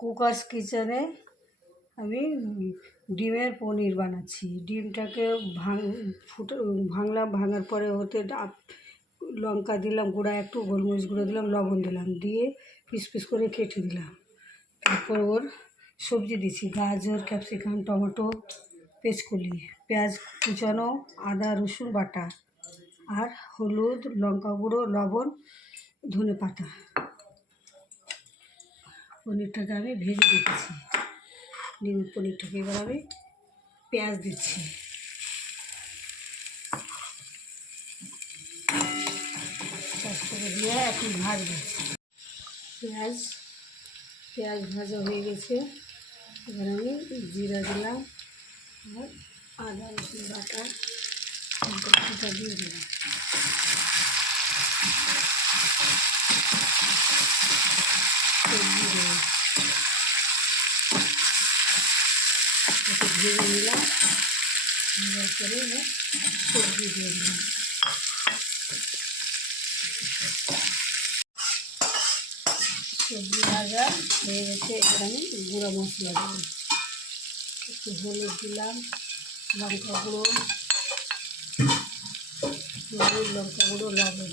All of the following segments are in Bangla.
কুকারস কিচেনে আমি ডিমের পনির বানাচ্ছি। ডিমটাকে ভাঙলাম, ভাঙার পরে ওতে লঙ্কা দিলাম গুঁড়া, একটু গোলমরিচ গুঁড়ো দিলাম, লবণ দিলাম, দিয়ে পিস পিস করে কেটে দিলাম। তারপর ওর সবজি দিচ্ছি, গাজর, ক্যাপসিকাম, টমেটো, পেঁচকলি, পেঁয়াজ কুচানো, আদা রসুন বাটা, আর হলুদ, লঙ্কা গুঁড়ো, লবণ, ধনে পাতা। পনিরটাকে আমি ভেজে রেখেছি। ডিমের পনিরটাকে এবার আমি পেঁয়াজ দিচ্ছি। পেঁয়াজটাকে দিয়ে একটু ভাজবো। পেঁয়াজ ভাজা হয়ে গেছে। এবার আমি জিরা দিলাম আর আদা রসুন বাটা দিয়ে দিলাম। সবজি দেবো, একটু ভেজে নিলাম। ভাজার পরে সবজি দিয়ে দিলাম। সবজি ভাজা হয়ে গেছে। এবার আমি গুঁড়া মশলা দেবো। একটু হলুদ দিলাম, লঙ্কা গুঁড়ো, লঙ্কা গুঁড়ো, লবণ।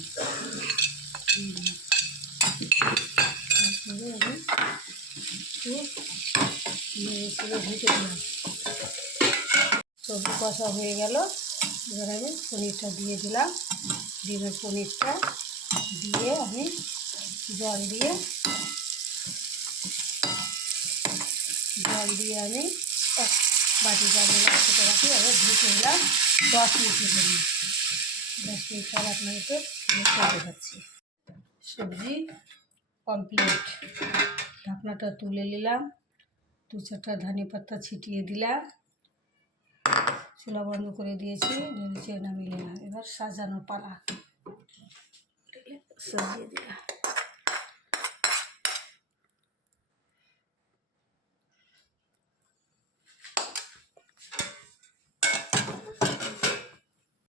তারপরে আমি একটু নেড়ে চেড়ে ভেজে দিলাম। সবজি কষা হয়ে গেল। এবার আমি পনিরটা দিয়ে দিলাম। ডিমের পনিরটা দিয়ে আমি জল দিয়ে আমি এক বাটি জল একসাথে রাখি। আবার ঢেকে দিলাম 10 মিনিটের জন্য। 10 মিনিট পর আপনাদেরকে খেতে পাচ্ছি। সবজি কমপ্লিট। ঢাকনাটা তুলে নিলাম, 2-4টা ধনে পাতা ছিটিয়ে দিলাম, চুলা বন্ধ করে দিয়েছি, নেড়ে চেড়ে নামিয়ে নিলাম। এবার সাজানোর পালা। সাজিয়ে দিলাম।